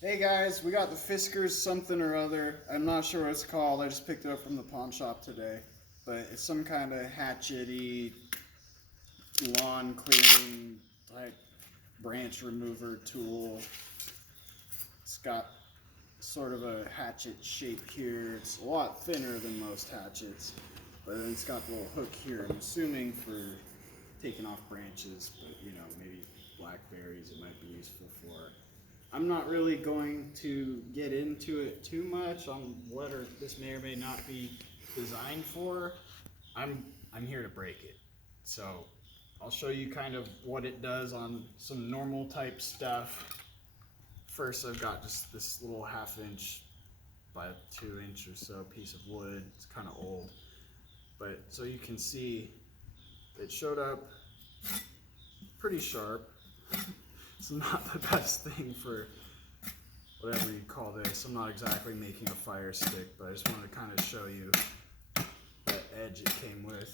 Hey guys, we got the Fiskars something or other. I'm not sure what it's called. I just picked it up from the pawn shop today. But it's some kind of hatchety lawn clearing type branch remover tool. It's got sort of a hatchet shape here. It's a lot thinner than most hatchets. But then it's got the little hook here. I'm assuming for taking off branches, but maybe blackberries it might be useful for. I'm not really going to get into it too much on what this may or may not be designed for. I'm here to break it. So I'll show you kind of what it does on some normal type stuff. First, I've got just this little 1/2 inch by 2 inch or so piece of wood. It's kind of old, but so you can see it showed up pretty sharp. It's not the best thing for whatever you call this. I'm not exactly making a fire stick, but I just wanted to kind of show you the edge it came with.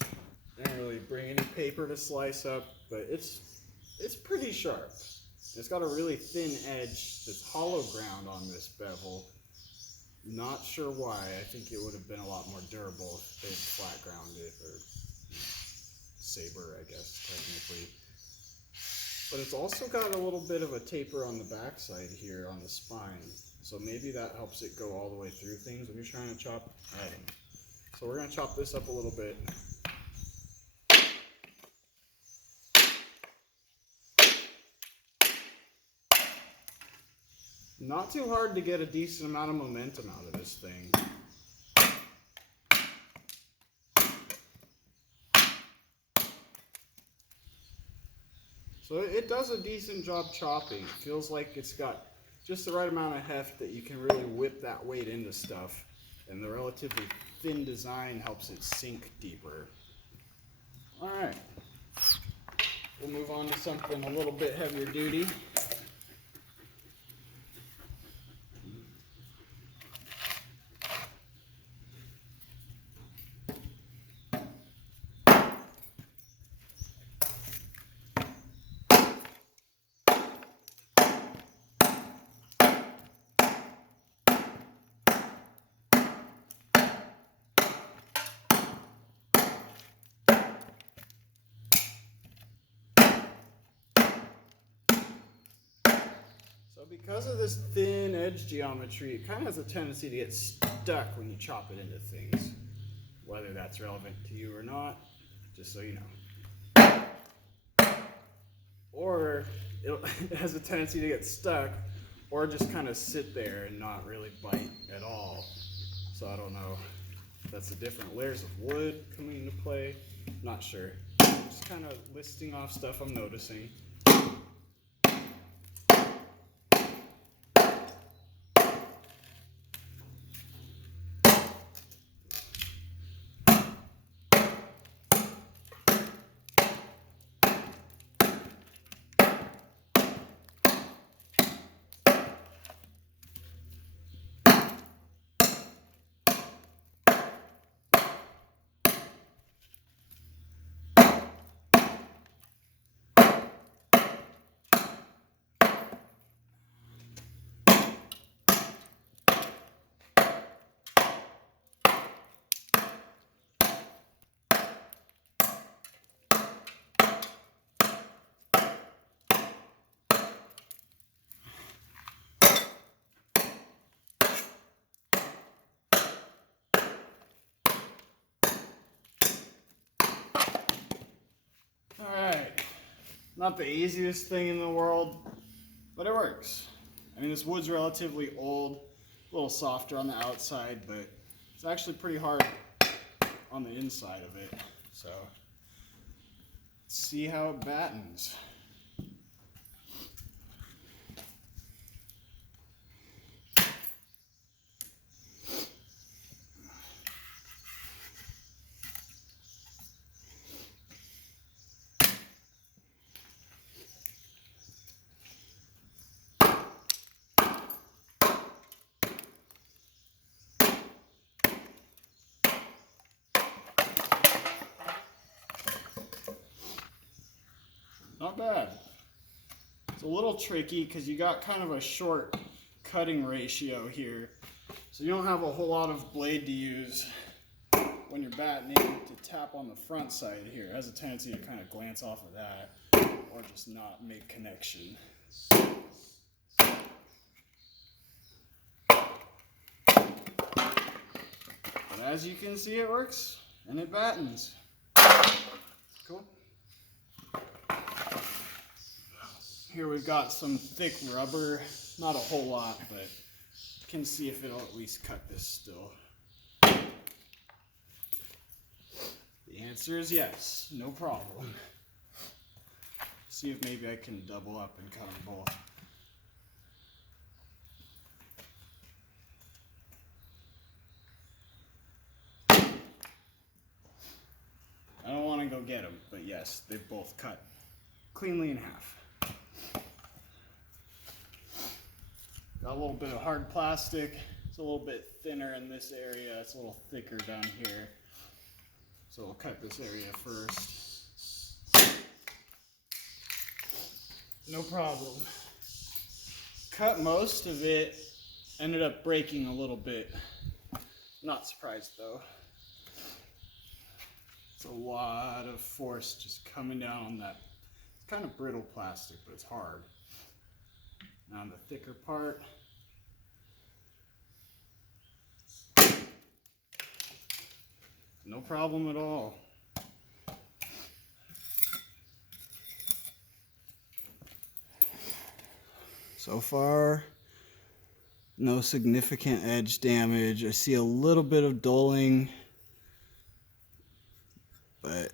Didn't really bring any paper to slice up, but it's pretty sharp. It's got a really thin edge that's hollow ground on this bevel. Not sure why. I think it would have been a lot more durable if they'd flat ground it, or saber, I guess, technically. But it's also got a little bit of a taper on the backside here on the spine. So maybe that helps it go all the way through things when you're trying to chop at them. So we're going to chop this up a little bit. Not too hard to get a decent amount of momentum out of this thing. So it does a decent job chopping. It feels like it's got just the right amount of heft that you can really whip that weight into stuff. And the relatively thin design helps it sink deeper. Alright, we'll move on to something a little bit heavier duty. So because of this thin edge geometry, it kind of has a tendency to get stuck when you chop it into things. Whether that's relevant to you or not, just so you know. Or it has a tendency to get stuck, or just kind of sit there and not really bite at all. So I don't know if that's the different layers of wood coming into play. Not sure. Just kind of listing off stuff I'm noticing. Alright, not the easiest thing in the world, but it works. I mean, this wood's relatively old, a little softer on the outside, but it's actually pretty hard on the inside of it. So, let's see how it battens. Not bad. It's a little tricky because you got kind of a short cutting ratio here. So you don't have a whole lot of blade to use when you're batting in to tap on the front side here. It has a tendency to kind of glance off of that or just not make connection. But as you can see, it works and it battens. Cool. Here we've got some thick rubber, not a whole lot, but you can see if it'll at least cut this still. The answer is yes, no problem. See if maybe I can double up and cut them both. I don't want to go get them, but yes, they both cut cleanly in half. Got a little bit of hard plastic. It's a little bit thinner in this area. It's a little thicker down here. So we'll cut this area first. No problem. Cut most of it. Ended up breaking a little bit. Not surprised though. It's a lot of force just coming down on that. It's kind of brittle plastic, but it's hard. Now on the thicker part. No problem at all. So far, no significant edge damage. I see a little bit of dulling, but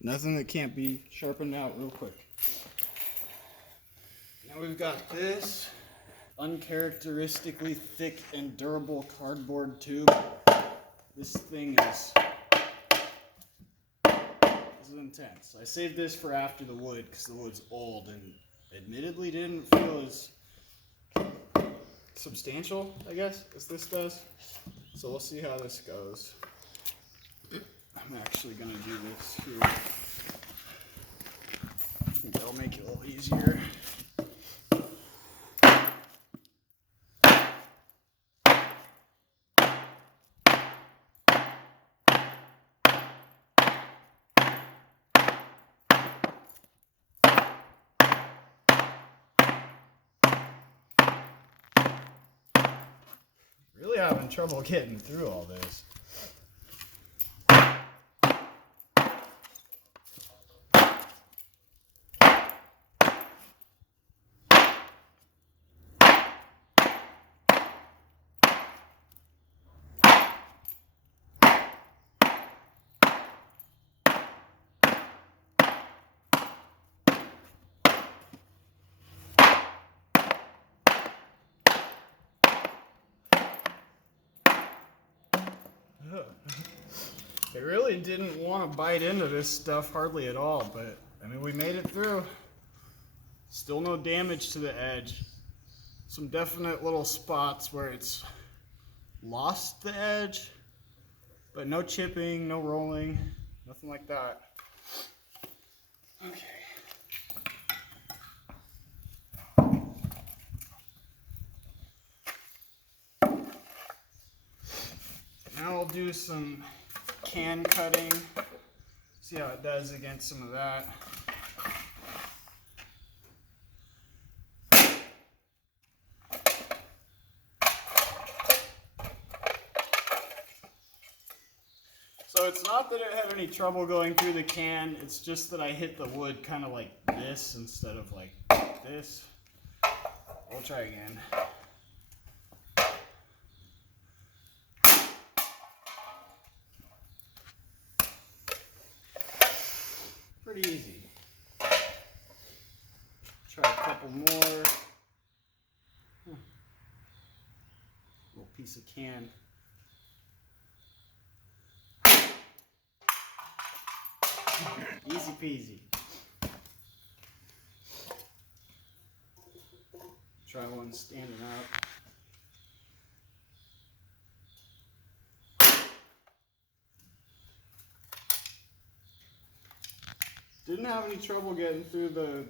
nothing that can't be sharpened out real quick. Now we've got this uncharacteristically thick and durable cardboard tube. This thing is intense. I saved this for after the wood because the wood's old and admittedly didn't feel as substantial, I guess, as this does. So we'll see how this goes. I'm actually going to do this here. I think that'll make it a little easier. Really having trouble getting through all this. It really didn't want to bite into this stuff hardly at all, but I mean, we made it through. Still no damage to the edge. Some definite little spots where it's lost the edge, but no chipping, no rolling, nothing like that. Okay. Now I'll do some can cutting, see how it does against some of that. So it's not that it had any trouble going through the can, it's just that I hit the wood kind of like this instead of like this. We'll try again. Pretty easy. Try a couple more. Little piece of can. Easy peasy. Try one standing up. Didn't have any trouble getting through the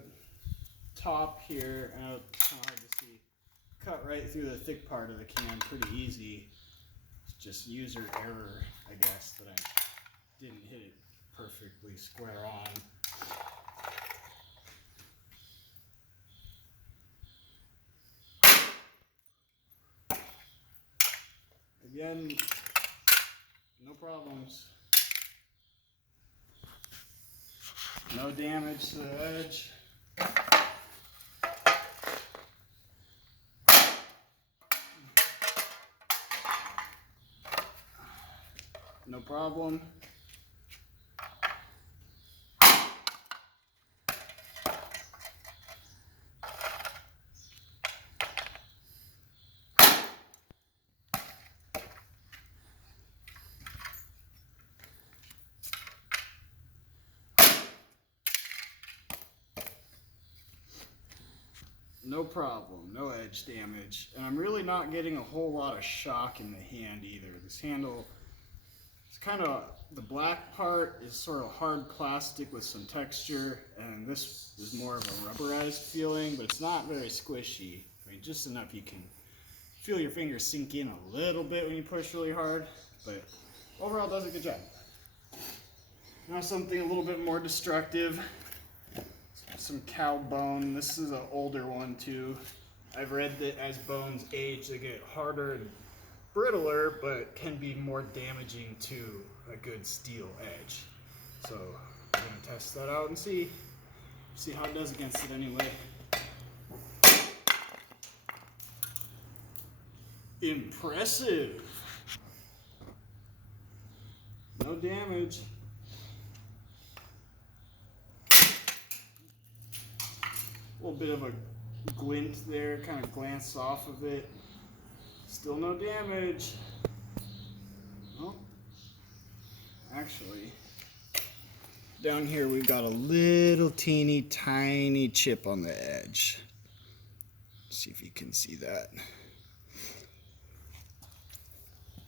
top here. It's kind of hard to see. cut right through the thick part of the can pretty easy. It's just user error, I guess, that I didn't hit it perfectly square on. Again, no problems. No damage to the edge. No problem. No problem, no edge damage. And I'm really not getting a whole lot of shock in the hand either. This handle, it's kind of, the black part is sort of hard plastic with some texture, and this is more of a rubberized feeling, but it's not very squishy. I mean, just enough you can feel your fingers sink in a little bit when you push really hard, but overall does a good job. Now something a little bit more destructive. Some cow bone. This is an older one too. I've read that as bones age, they get harder and brittler, but can be more damaging to a good steel edge. So I'm gonna test that out and see how it does against it anyway. Impressive. No damage. A little bit of a glint there, kind of glanced off of it. Still no damage. Oh, actually, down here we've got a little teeny tiny chip on the edge. Let's see if you can see that.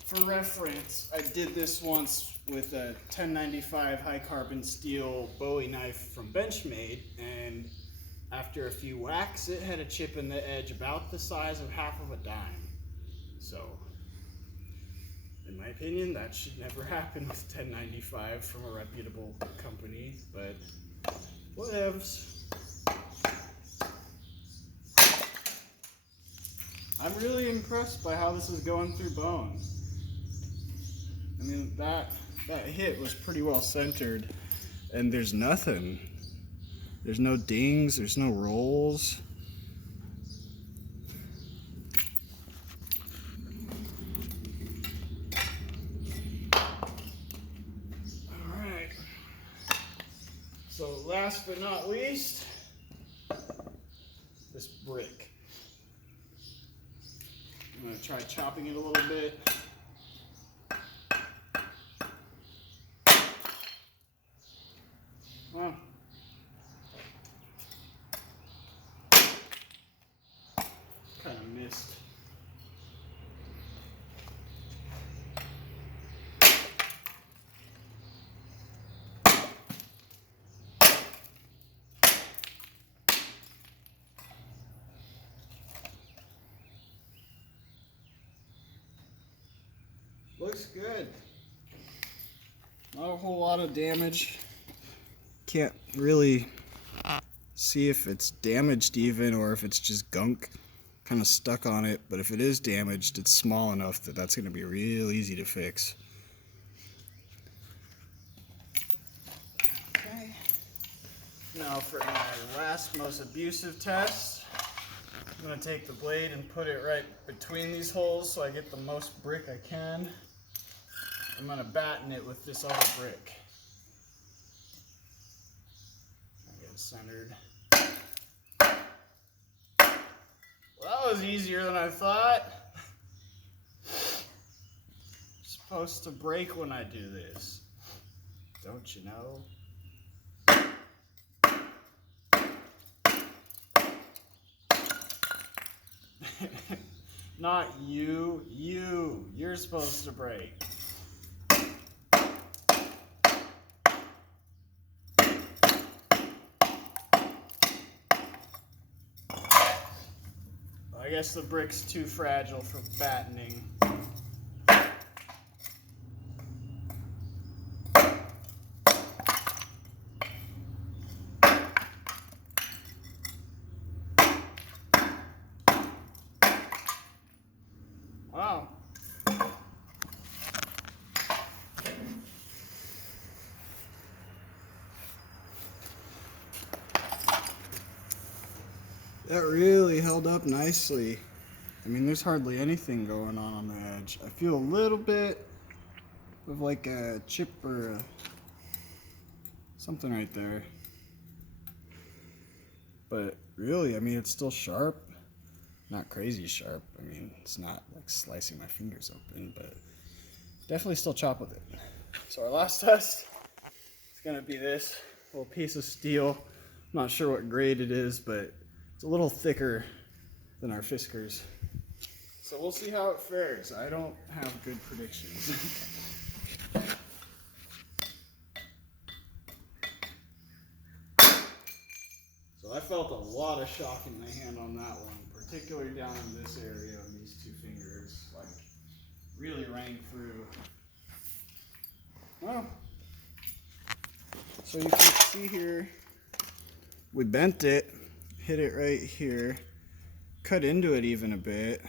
For reference, I did this once with a 1095 high carbon steel Bowie knife from Benchmade, and after a few whacks, it had a chip in the edge about the size of half of a dime. So, in my opinion, that should never happen with 1095 from a reputable company, but whatevs. I'm really impressed by how this is going through bone. I mean, that hit was pretty well centered, and there's nothing. There's no dings, there's no rolls. Alright. So last but not least, this brick. I'm going to try chopping it a little bit. Well, kind of missed. Looks good. Not a whole lot of damage. Can't really see if it's damaged even or if it's just gunk kind of stuck on it, but if it is damaged, it's small enough that that's going to be real easy to fix. Okay. Now for my last most abusive test, I'm going to take the blade and put it right between these holes so I get the most brick I can. I'm going to batten it with this other brick. Get it centered. Well, that was easier than I thought. I'm supposed to break when I do this. Don't you know? Not you. You're supposed to break. I guess the brick's too fragile for battening. Wow. That really held up nicely. I mean, there's hardly anything going on the edge. I feel a little bit of like a chip or something right there. But really, I mean, it's still sharp. Not crazy sharp. I mean, it's not like slicing my fingers open, but definitely still chop with it. So our last test is gonna be this little piece of steel. I'm not sure what grade it is, but it's a little thicker than our Fiskars. So we'll see how it fares. I don't have good predictions. So I felt a lot of shock in my hand on that one, particularly down in this area on these two fingers. Like, really rang through. Well, so you can see here, we bent it, hit it right here, cut into it even a bit.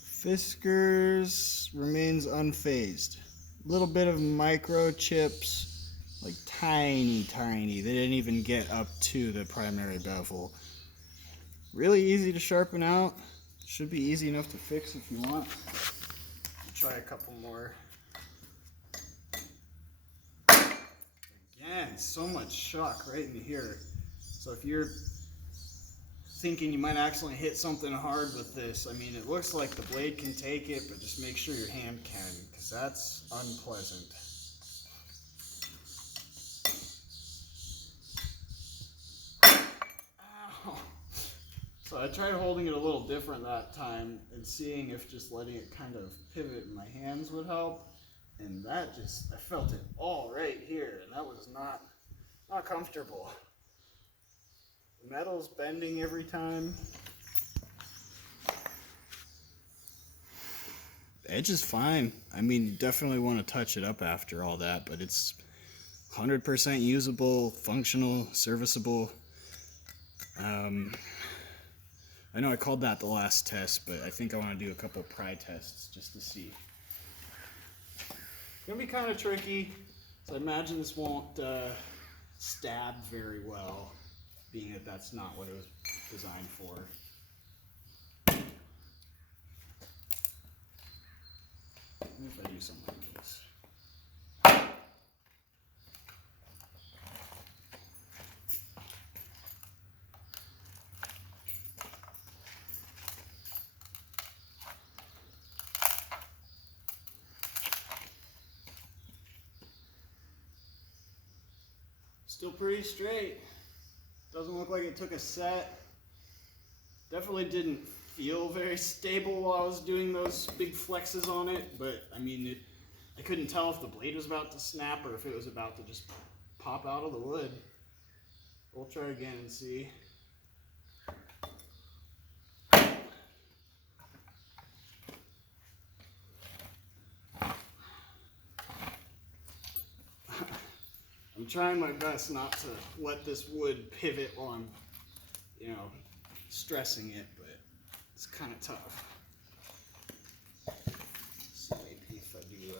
Fiskars remains unfazed. A little bit of micro chips, like tiny. They didn't even get up to the primary bevel. Really easy to sharpen out. Should be easy enough to fix if you want. Try a couple more. Again, so much shock right in here. So if you're thinking you might accidentally hit something hard with this, I mean, it looks like the blade can take it, but just make sure your hand can, because that's unpleasant. Ow. So I tried holding it a little different that time and seeing if just letting it kind of pivot in my hands would help. And that just, I felt it all right here, and that was not comfortable. The metal's bending every time. The edge is fine. I mean, you definitely want to touch it up after all that, but it's 100% usable, functional, serviceable. I know I called that the last test, but I think I want to do a couple of pry tests just to see. It's going to be kind of tricky, so I imagine this won't stab very well, being that that's not what it was designed for. What if I do something like this? Still pretty straight. Doesn't look like it took a set. Definitely didn't feel very stable while I was doing those big flexes on it, but I mean, I couldn't tell if the blade was about to snap or if it was about to just pop out of the wood. We'll try again and see. I'm trying my best not to let this wood pivot while I'm, stressing it, but it's kind of tough. So maybe if I do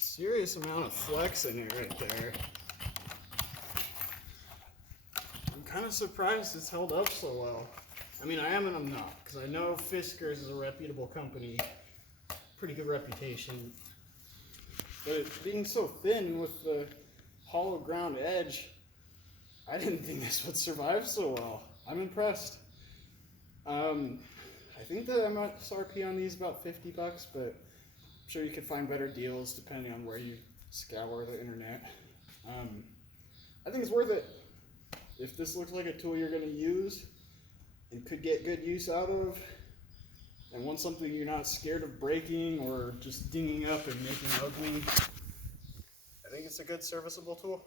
serious amount of flex in it right there. I'm kind of surprised it's held up so well. I mean, I am and I'm not, because I know Fiskars is a reputable company, pretty good reputation. But it being so thin with the hollow ground edge, I didn't think this would survive so well. I'm impressed. I think the MSRP on these is about $50, but I'm sure you could find better deals depending on where you scour the internet. I think it's worth it. if this looks like a tool you're going to use and could get good use out of, and want something you're not scared of breaking or just dinging up and making ugly, I think it's a good serviceable tool.